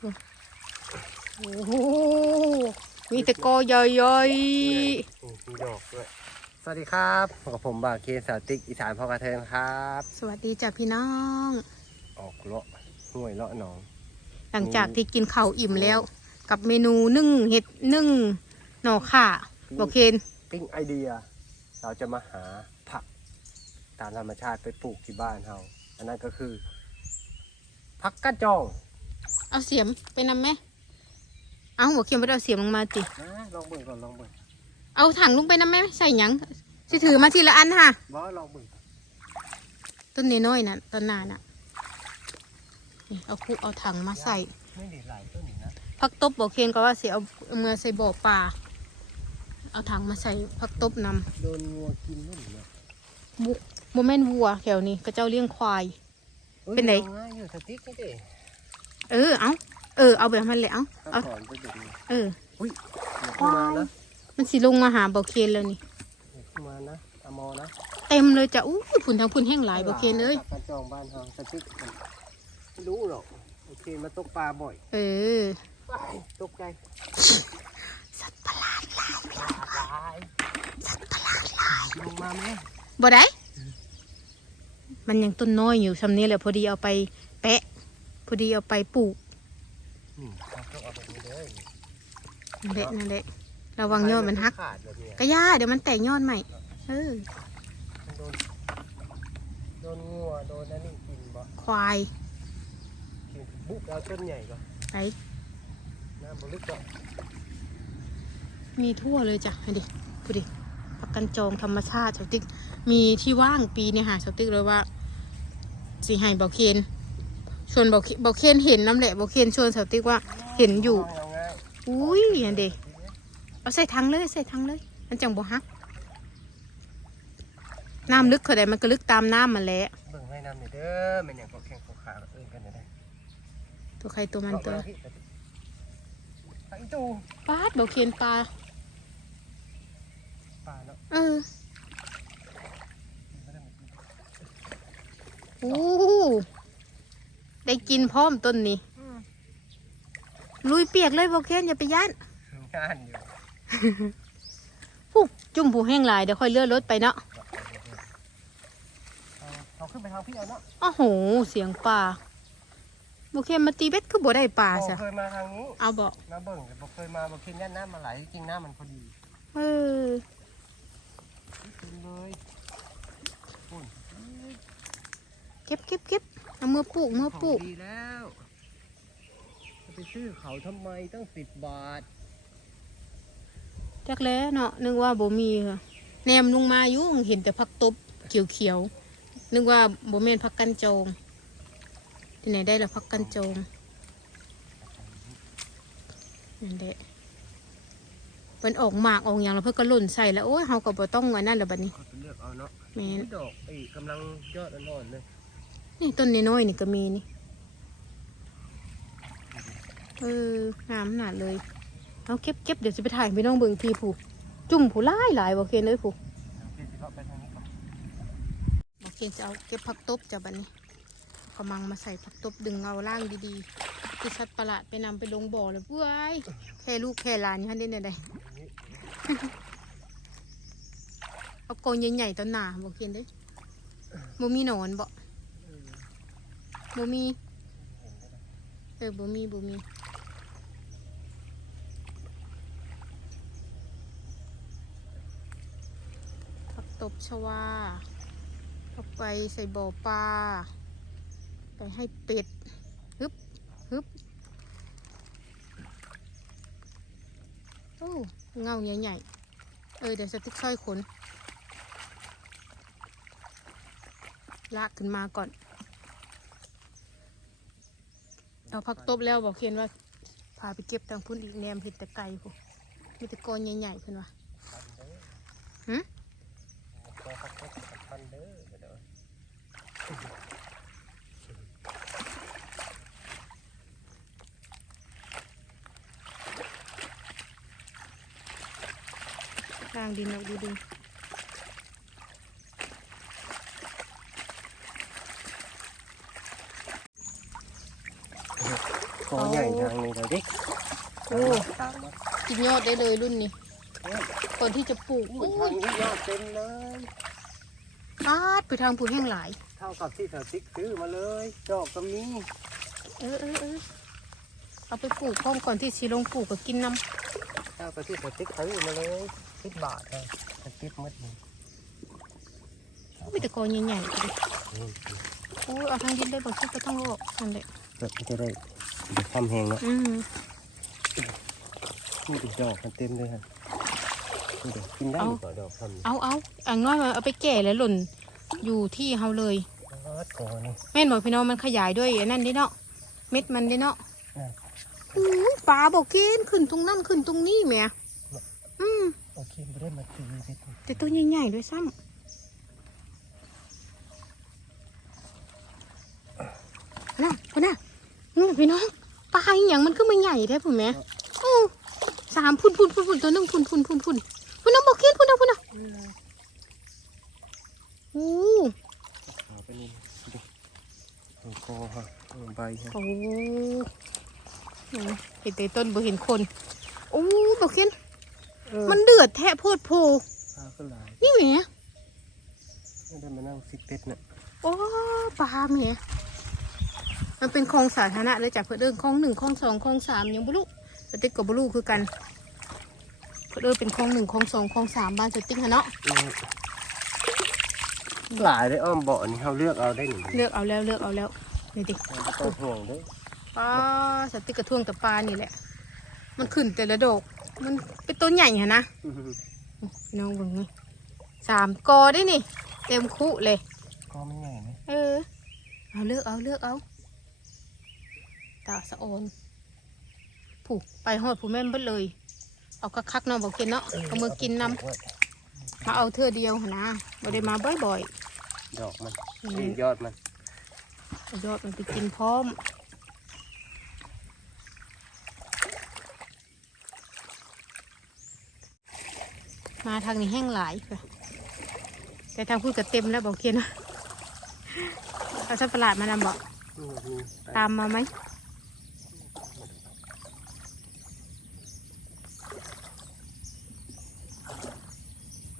โอ้โหมีแต่กอใหญ่มีดอกด้วย สวัสดีครับพบกับผมบาเคนสาวติ๊กอีสานพ่อกระเทินครับ ๆ สวัสดีจ้ะพี่น้อง ออกเลาะห้วยเลาะหนอง หลังจากที่กินข้าวอิ่มแล้ว กับเมนูนึ่งเห็ดนึ่งหน่อข่าบอกเคนปิ้งไอเดีย เราจะมาหาผักตามธรรมชาติไปปลูกที่บ้านเราอันนั้นก็คือผักกระจอง เอาเสียมไปนำไหม เอาบอกเคนไปเอาเสียมลงมาติ นะลองเบิ่งก่อนลองเบิ่งเอาถังลงไปนำไหมใส่หยังสิถือมาทีละอันค่ะ บ่ลองเบิ่งต้นน้อยๆน่ะต้นนาน่ะนี่เอาคุเอาถังมาใส่ ไม่ได้หลายต้นนี่นะพักตบบอกเคนก็ว่าสิเอาเอามือใส่บ่อปลา เอาถังมาใส่พักตบนโดนงัวกินนู่นนะำบุโมเมนวัวแถวนี้ก็เจ้าเลี้ยงควาย อ้ยเป็นไงอาง่ายอยู่สติ๊กนี่ดิ เออเอาเออเอาแบบมันเลยเอาถ้าเอาถอนไปเดี๋ยวนี้เอออุ้ยอย่าเข้ามานะมันสิลงมาหาบอกเคนแล้วนี่อย่าเข้ามานะอามอนะเต็มเลยจ้ะอู้ยฝุ่นทั้งฝุ่นแห้งหลายบอกเคนเลยการจองบ้านเฮาสติ๊กมันไม่รู้หรอกโอเคมาตกปลาบ่อย เออไปตกใจสัตว์ประหลาดหลายปลาหลายสัตว์ประหลาดหลายลงมาไหมบ่ได้มันยังต้นน้อยอยู่ซำนี้แหละพอดีเอาไปแปะ พอดีเอาไปปลูกอืมเอาต้องเอาแบบนี้เลยนั่นแหละนั่นแหละระวังยอดมันหักขาดแบบเนี้ยก็ย่าเดี๋ยวมันแตกยอดใหม่เออมันโดนโดนงัวโดนนั่นนี่กินบ่ควายกินบุกเอาต้นใหญ่ก่อนไปน้ำบลึกก่อนมีทั่วเลยจ้ะให้ดิพูดิพักกันจองธรรมชาติสติ๊กมีที่ว่างปีเนี่ยหาสติ๊กเลยว่าสีให้เบาเคน ชวนเบาเคนเบาเคนเห็นน้ำแหละเบาเคนชวนสติ๊กว่าเห็นอยู่เอาง่ายอุ้ยอันเดเอาใส่ถังเลยใส่ถังเลย มันจังบ่ฮัก น้ำลึกเท่าใดมันก็ลึกตามน้ำมันแหละเบิ่งให้น้ำหน่อยเด้อแม่นอย่างก็แข้งก็ขาเอิ้นกันได้ตัวใครตัวมันตัวเอาาพี่ไปอีตูปลาดเบาเคนปลา ปลาเนาะเออไม่ได้มากินโอ้ ได้กินพร้อมต้นนี้ลุยเปียกเลยบอกเคนอย่าไปย่านงานอยู่ผู้จุ่มผู้แห้งหลายเดี๋ยวค่อยเลื่อนรถไปเนาะเอาเอาขึ้นไปทางพี่เอาเนาะโอ้โห เสียงป่าบอกเคนมาตีเบ็ดคือบ่ได้ป่าโอ้ซะเคยมาทางนี้เอาบอกมาเบิ่งแต่บ่เคยมาบ่คิดย่านน้ำมาไหลจริงน้ำมันพอดีเออกินเลยปุ่นเก็บเก็บเก็บ เอามือปลูกมือปลูกของดีแล้ว จะไปซื้อเขาทำไมตั้งสิบบาท จักแล้วเนาะนึกว่าบ่มีค่ะแนมลงมาอยู่เห็นแต่ผักตบเขียวๆนึกว่าบ่แม่นผักกันจงที่ไหนได้ละผักกันจงนั่นแหละเพิ่นออกหมากออกหยังแล้วเพิ่นก็หล่นใส่แล้วโอ้ยเฮาก็บ่ต้องอันนั้นแล้วบัดนี้เขาไปเลือกเอาเนาะแม่นดอกไอ้กำลังยอดอ่อนๆเลย นี่ต้นน้อยๆนี่ก็มีนี่ เอองามขนาดเลย เอาเก็บเก็บเดี๋ยวจะไปถ่ายพี่น้องเบิ่งทีผู้จุ่มผู้หลายหลายบอกเคนเลยผู้พี่สิเขาไปทางนี้ก่อนบอกเคนจะเอาเก็บผักตบจากบันนี้กำลังมาใส่ผักตบดึงเงาล่างดีๆคือสัตว์ประหลาดไปนำไปลงบ่อเลยเว้ยแค่ลูกแค่หลานอยู่ฮันเด่นใดเอาโกนใหญ่ๆต้นหนาบอกเคนเด้บ่มีหนอนบ่ บ่มี เออบ่มีบ่มีผักตบชวาเอาไปใส่บ่อปลา ไปให้เป็ด ฮึบ ฮึบ โอ้ เงาใหญ่ๆ เออ เดี๋ยวสติ๊กสร้อยขนลากขึ้นมาก่อน เอาผักตบแล้วบอกเคียนว่าพาไปเก็บทางพุ่นอีกแนมเห็ดแต่ไก่พวกมีต่กอนใหญ่ๆเพิ่นว่าหึตัวเขาก็สำคัญเด้อเรางดินออกดู คอใหญ่นะทางนี้เลยดิโอ้ตามมากินยอดได้เลยรุ่นนี้ก่อนที่จะปลูกอุ้อุ้ยยทางนี้ยอดเต็มเลยปาดไปทางผูแห้งหลาย เท่ากับที่สติ๊กซื้อมาเลยดอกก็มีเออเออเออเอาไปปลูกพร้อมก่อนที่สีลงปลูกก็กินน้เท่ากับที่สติ๊กซื้อมาเลยสิบบาทเลยสติ๊กมัดหนึ่งำไม่แต่กอใหญ่ๆเลยโอ้ยเอาทางดินได้บอกคิดก็ต้องโลกนั่นแหละ แบบจะได้เดี๋ยวความแห้งเนาะอืมนี่ดูดอกมันเต็มเลยฮะนี่เดี๋ยวกินได้หรือเปล่าดอกทำเอาเอาอันน้อยมาเอาไปแก่แล้วหล่นอยู่ที่เฮาเลยอ๋อก่อนนี่แม่นบอกพี่น้องมันขยายด้วยอันนั่นเด้เนาะเม็ดมันเด้เนาะน่ะอือปลาบอกกินขึ้นตรงนั่นขึ้นตรงนี้แหม่อืมโอเคไม่ได้มาตีไปตัวแต่ตัวใหญ่ๆด้วยซ้ำน่ะพ่อน่ะ นู่นพี่น้องปลาอหย่างมันก็ไม่ใหญ่แท้ผมแหม่โอ้สามพุ่นพุ่นพุ่นพุ่นตัวหนึงพุ่นพุ่นพุ่นพุ่นพุ่นน้องบอกกินพุ่นน้องพุ่นน้องโอ้ขาไปนี่ดูดูคอฮะดูใบฮะโหเห็นแต่ต้นบ่เห็นคนโอ้บอกกินเออมันเดือดแทะโพดโพปลาก็หลายนี่แหมไม่ได้มานั่งซิกเป็ดน่ะโอ้ปลาแหม มันเป็นคลองสาธารณะเลยจากเพื่อเดินคลองหนึ่งคลองสองคลองสามยังบุรุสติ๊กกับบรุคือกันเพื่อเดินเป็นคลองหนึ่งคลองสองคลองสามบ้านสติ๊กฮะเนาะหลายได้อ้อมเบาะนี่เขาเลือกเอาได้หนึ่งเลือกเอาแล้วเลือกเอาแล้วนี่ดิไม่ต้องห่วงเด้อปลาสติ๊กกระท่วงแต่ปลานี่แหละ มันขึ้นแต่ละดอกมันเป็นต้นใหญ่ฮะนะพี่น้องเบิ่งนี่สามกอได้นี่ เต็มคุเลยก็ไม่ง่ายนะเออเอาเลือกเอาเลือกเอา ตาสะโอนผูกไปหอดผูแม่นเบิดเลย เอาคักๆเนาะบอกกินเนาะเอามือกินนำมาเอาเทื่อเดียวหั่นนะบ่ได้มาบ่อยดอกมันๆอืนี่มยอดมันเอายอดมันไปกินพร้อม มาทางนี้แห้งหลายค่ะ แต่ทางพูดก็เต็มแล้วบอกเคียนว่าเอาสัตว์ประหลาดมานำบอกนี่มีตามมาไหม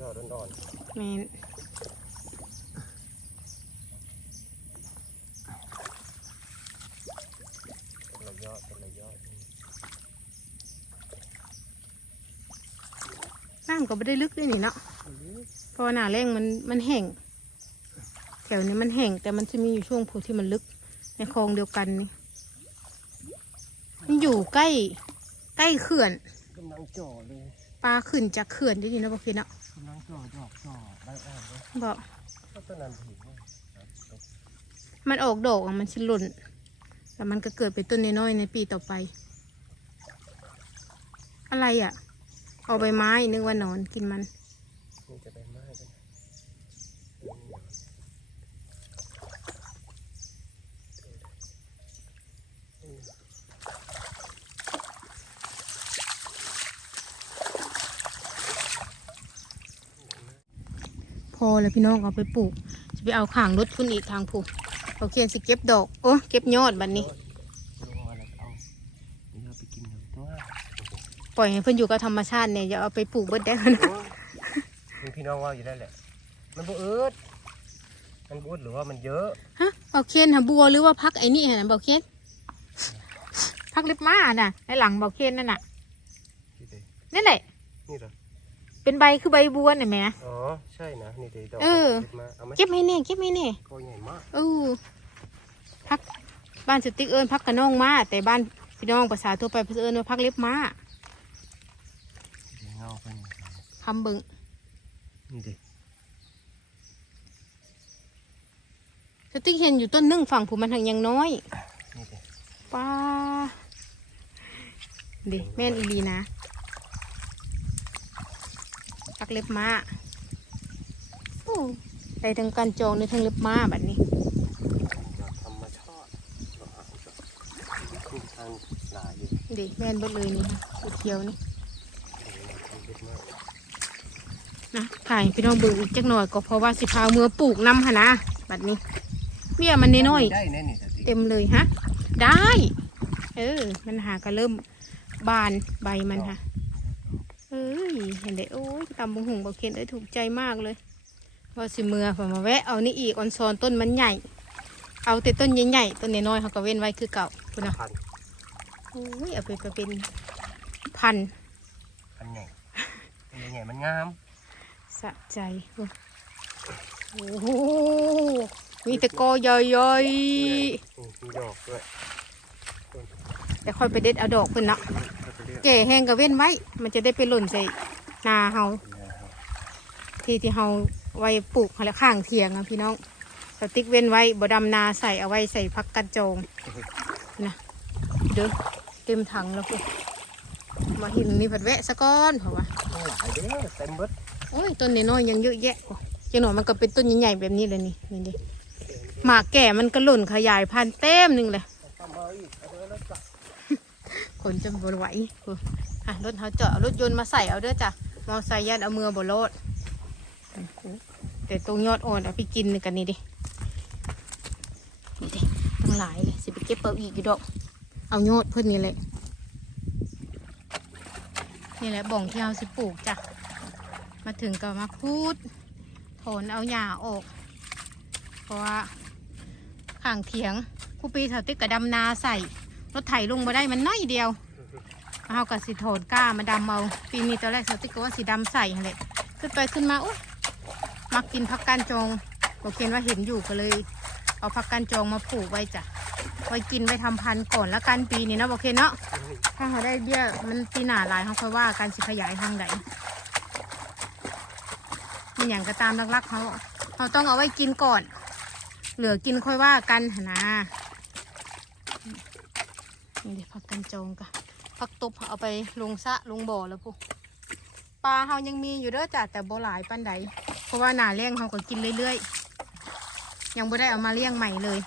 ยอดอ่อน แมนๆเป็นละยอดเป็นละยอดน้ำก็ไม่ได้ลึกด้วยนี่เนาะเพราะว่าหนาแรงมันมันแห้งแถวนี้มันแห้งแต่มันจะมีอยู่ช่วงผูที่มันลึกในคลองเดียวกันนี่มันอยู่ใกล้ ใกล้เขื่อนกำลังจ่อเลยปลาขึ้นจากเขื่อนได้ดีนะบอกพี่เนาะ กำลังจ่อกจ่อใบอ่อนเลยบอกก็ต้นนั้นผิวเนี่ยมันออกดอกอะมันชิหล่นแล้วมันก็เกิดเป็นต้นน้อยๆในปีต่อไป อะไรอะ เอาใบไม้นึกว่านอนกินมันนี่จะเป็น พ อแล้วพี่น้องเอาไปปลูกจะไปเอาข่างรถคุณอีกทางผูกเขาเขียนสิเก็บดอกโอ้เก็บยอดบัดนนี้ลงอะไรเอาเดี๋ยวเอาไปกินกันตัวปล่อยให้เพิ่นอยู่กับธรรมชาติเนี่ยอย่าเอาไปปลูกเบิดได้นะคุณพี่น้องว่าอยู่ได้แหละ มันบ่อืดมันบ่อืดหรือว่ามันเยอะฮะเบาเคียนหาบัวหรือว่าพักไอ้นี่ฮะเบาเคียนพักเล็บม้าน่ะในหลังเบาเคียนนั่นน่ะนี่เลยนั่นแหละนี่เหรอ เป็นใบคือใบบัวน่ะแหม่ อ๋อ ใช่นะ นี่เลยดอกเออ ก็บมาเอาไหมเก็บให้แน่เก็บให้แน่ก็ใหญ่มากเออพักบ้านสติ๊กเอิญพักกระน้องมาแต่บ้านพี่น้องภาษาทั่วไปเพิ่นเอิญว่าพักเล็บม้าเดี๋ยวเงาไปนี่คำเบิงนี่ดิสติ๊กเห็นอยู่ต้นหนึงฝั่งผู้มันทางยังน้อยนี่ดิป้าเด็แม่นอีลีนะ พักเล็บม้าโอ้ได้ทั้งการจองได้ทั้งเล็บม้าแบบนี้ดอกธรรมชาตินี่ทางหลายอยู่เด็แม่นเบิดเลยนี่ค่ะสีเขียวนี่เยอะมากนะถ่ายให้พี่น้องเบิ่งอีกจักหน่อยก็เพราะว่าสิพาเมือปลูกน้ำหนนะบัดนี้เบี้ยมันน้อยๆได้แน่นี่แต่เต็มเลยฮะ ได้เเออ มันหาก็เริ่มบานใบมันค่ะ เอ้ยเห็นได้โอ้ยตำบงหุงบอเคนเอ้ยถูกใจมากเลยว่าสิเมือผมมาแวะเอานี่อีกออนซอนต้นมันใหญ่ เอาแต่ต้นใหญ่ๆต้นน้อยๆเขาก็เว้นไว้คือเก่าคุณนะพันโอ้ยเอาไปไปเป็นพันธุ์พันใหญ่พันใหญ่มันงามสะใจโอ้โหมีแต่กอใหญ่นี่มีดอกด้วยๆแต่ค่อยไปเด็ดเอาดอกเพิ่นเนาะก็จะเรียก แก่แห้งก็เว้นไว้ มันจะได้ไปหล่นใส่นาเฮาที่ที่เฮาไว้ปลูกอะไรข้างเทียงอะพี่น้องสติ๊กเว้นไว้บดำนาใส่เอาไว้ใส่พักกันโจงนะเด้อเต็มถังแล้วกูมาเห็นนี่ผัดแวะสะก้อนเพราะว่าหลายเด้อเต็มเบิดโอ้ยต้นน้อยๆยังเยอะแยะกว่าจังหน่อยมันก็เป็นต้นใหญ่ๆแบบนี้เลยนี่นี่ดิหมากแก่มันก็หล่นขยายพันธุ์เต็มหนึ่งเลย ทำมาอีกเอาเด้อแล้วจ้ะ คนจะบนไหวอะรถเขาเจาะเอรถยนต์มาใส่เอาเด้อจ้ะมอไซค์ยัดเอามือบนรถแต่ตรงยอดอ่อนเอาไปกินกันนี่ดินี่ดิตั้งหลายเลยสิไปเก็บเปิดอีกอยู่ดอก เอายอดเพื่อนนี่เลยนี่แหละบ่องที่เอาสิปลูกจ้ะมาถึงก็มาคูดถอนเอาหญ้าออก เพราะว่าข้างเถียงผู้ปีสาวติ๊กกระดำนาใส่ รถไถลงมาได้มันน้อยเดียวเอากับสิโถนก้ามาดำเอาปีนี้ตอนแรกสติกก็ว่าสีดำใส่หั่นแหละขึ้นไปขึ้นมาอุ้ยมักกินผักกานจองบอกเคนว่าเห็นอยู่ก็เลย เอาผักกานจองมาปลูกไว้จ้ะไว้กินไว้ทำพันธุ์ก่อนละกันปีนี้เนาะบอกเคนเนาะถ้าเขาได้เบี้ยมันปีหนาหลายเขาค่อยว่าการสิขยายทางไหนมันอย่างก็ตามลักๆเขาเขาต้องเอาไว้กินก่อน เหลือกินค่อยว่ากันนะ เดี๋ยวพักกันจองกะพักตบเอาไปลงสระลงบ่อแล้วพวกปลาเฮายังมีอยู่เด้อจ้ะแต่บ่หลายปันใดเพราะว่าหนาเลี้ยงเฮาก็กินเรื่อยๆ ยังบ่ได้เอามาเลี้ยงใหม่เลย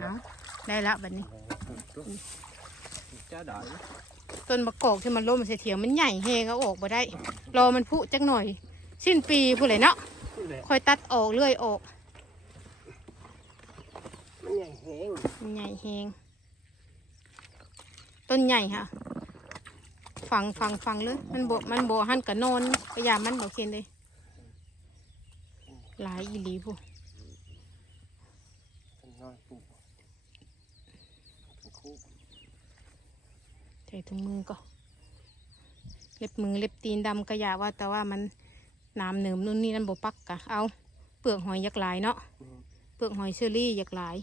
เอาได้ละแบบนี้จ้าดอยต้นมะกอกที่มันล้มใส่เถียงมันใหญ่เฮงเอาออกบ่ได้ รอมันพุจักหน่อย สิ้นปีผู้เลยเนาะนี่แหละค่อยตัดออกเรื่อยออก มันใหญ่แห้งมันใหญ่เฮง ต้นใหญ่ค่ะ ฟังฟังฟังเลย มันโบมันโบหันกับนอนพยายามมันบอกเคนเลย หลายอีหลีผู้ต้นน้อยปลูกใส่ถุงมือก็ เล็บมือเล็บตีนดำกระยาว่า แต่ว่ามันน้ำเหนิมนู่นนี่นั่นบปักกะเอา เปลือกหอยยักหลายเนาะ เปลือกหอยเชอรี่ยักหลาย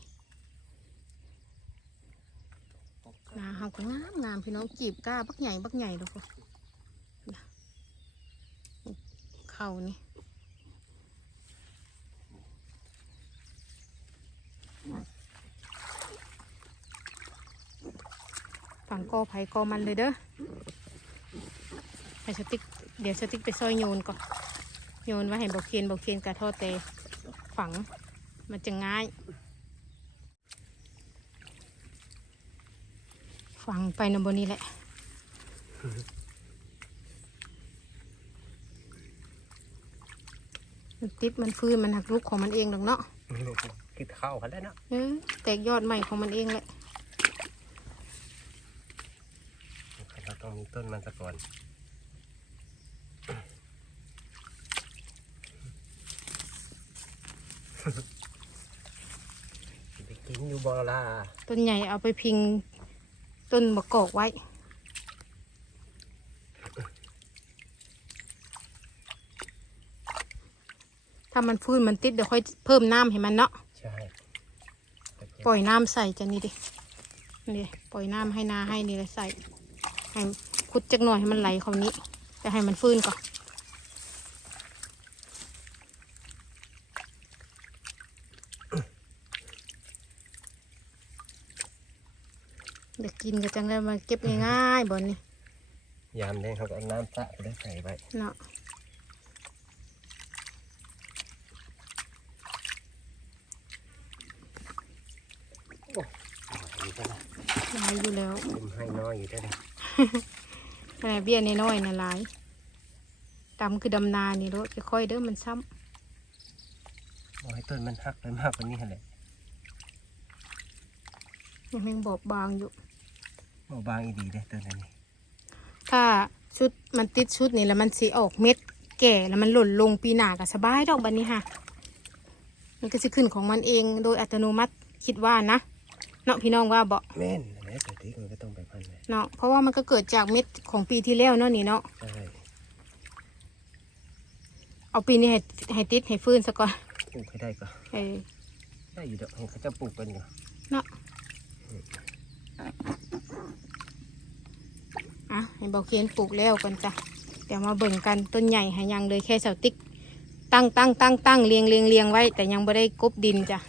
นาเฮาก็งามงามพี่น้องจีบก้าบักใหญ่บักใหญ่เลยพวกเข่านี่ฝั่งกอไผ่กอมันเลยเด้อให้สติ๊กเดี๋ยวสติ๊กไปซอยโยนก่อนโยนไว้ให้บอกเคียนบอกเคียนกระทอเตฝังมันจะง่าย ฝัง ไปในบนนี้แหละมันติดมันฟื้นมันหักลุกของมันเองหรอกเนาะกินข้าวกันแล้วเนาะเออแตกยอดใหม่ของมันเองแหละเราต้องมีต้นมันซะก่อนไปกินอยู่บอลาต้นใหญ่เอาไปพิง ต้นมะกอกไว้ ถ้ามันฟื้นมันติดเดี๋ยวค่อยเพิ่มน้ำให้มันเนาะ ใช่ปล่อยน้ำใส่จะนี่ดิ นี่ปล่อยน้ำให้นาให้นี่เลยใส่ ให้คุดจักหน่อยให้มันไหลเขานี้จะให้มันฟื้นก่อน กกินก็จังได้มาเก็บง่ายๆบอนนี่ยามแดงเขาก็เอาน้ำสระไปได้ใส่ไว้เนาะนี่ก็ได้ลายอยู่แล้วเต็มให้น้อยอยู่ได้เลยแต่เบี้ยน้อยๆนะหลายดำคือดำนานี่รถค่อยๆเด้อมันซ้ำเอาให้ต้นมันหักไปมากกว่านี้แหละยังยังบอบบางอยู่เบาบางอีดีเด้ตัวนั้นนี่ถ้าชุดมันติดชุดนี่แล้วมันสีออกเม็ด แก่แล้วมันหล่นลงปีหน้าก็สบายดอกบันนี้ค่ะ มันก็จะขึ้นของมันเองโดยอัตโนมัติคิดว่านะเนาะพี่น้องว่าบอกแม่นแม่สติ๊กมันก็ต้องไปพันเลยเนาะเพราะว่ามันก็เกิดจากเม็ดของปีที่แล้วเนาะนี่เนาะใช่เอาปีนี้ให้ให้ติดให้ฟื้นซะก่อนปลูกให้ได้ก็เออได้อยู่ดอกเห็นเขาจะปลูกกันอยู่เนาะ อะให้เบาเคนปลูกแล้วกันจ้ะเดี๋ยวมาเบิ่งกันต้นใหญ่ให้ยังเลยแค่เสาติ๊ก ตั้งตั้งตั้งตั้งเรียงเรียงเรียงไว้ แต่ยังไม่ได้กบดินจ้ะ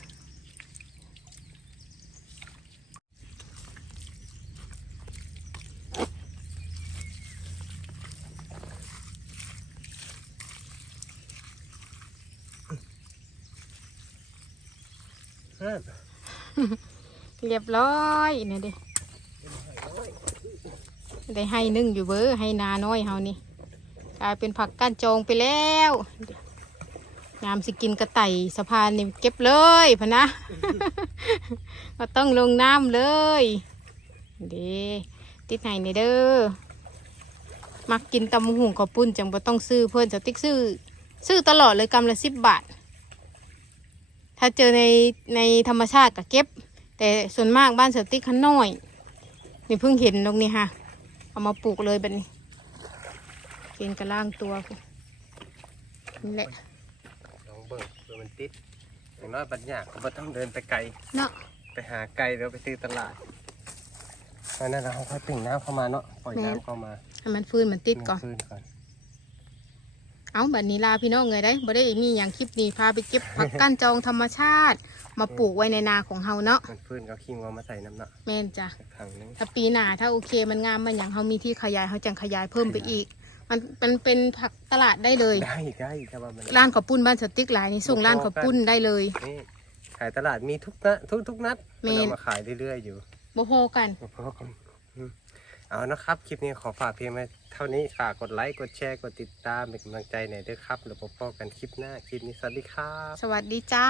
ฮะเรียบร้อยเนี่ยเด้ ได้ให้นึ่งอยู่เบ้อให้นาน้อยเฮานี่กลายเป็นผักก้านจองไปแล้วงามสิกินกระไต่สะพานนี่เก็บเลยพะนะก็ต้องลงน้ำเลยเด้ติดไหนนี่เด้อมักกินตำบักหุ่งขอปุ้นจังบ่ต้องซื้อเพิ่อนจะติ๊กซื้อซื้อตลอดเลยกำละสิบบาท ถ้าเจอในในธรรมชาติก็เก็บ แต่ส่วนมากบ้านเสติ๊กขนน้อยนี่เพิ่งเห็นตรงนี้ค่ะ เอามาปลูกเลยแบบนี้เกณฑ์กระล่างตัวพุ่นนี่แหละลองเบิ่งเพื่อมันติดอย่างน้อยบัดยากก็บ่ต้องเดินไปไกลเนาะไปหาไกลแล้วไปซื้อตลาดเพราะนั้นเราค่อยปิ่งน้ำเข้ามาเนาะปล่อยน้ำเข้ามาให้มันฟื้นมันติดก่อนฟื้นก่อน เอาบัดนี้ลาพี่น้องเลยได้บ่ได้มีอย่างคลิปนี้พาไปเก็บผักก้านจองธรรมชาติ มาปลูกไว้ในนาของเฮาเนาะมันฟื้นก็ขี้งเอามาใส่น้ำเนาะแม่นจ้ะสักครั้งหนึงถ้าปีหน้าถ้าโอเคมันงามมันอย่างเฮามีที่ขยายเฮาจังขยายเพิ่มไปอีก มันเป็นเป็นผักตลาดได้เลยได้ได้แต่ว่ามันร้านข้าวปุ้นบ้านสติ๊กหลายนี่ส่งร้านข้าวปุ้นได้เลยนี่ขายตลาดมีทุกนัดทุกทุกนัดแม่นเรามาขายเรื่อยๆอยู่บ่พอกันเพราะอืม เอานะครับ คลิปนี้ขอฝากเพียงเท่านี้ฝากกดไลค์ กดแชร์ กดติดตามเป็นกำลังใจหน่อยด้วยครับแล้วพบกันคลิปหน้า คลิปนี้สวัสดีครับ สวัสดีจ้า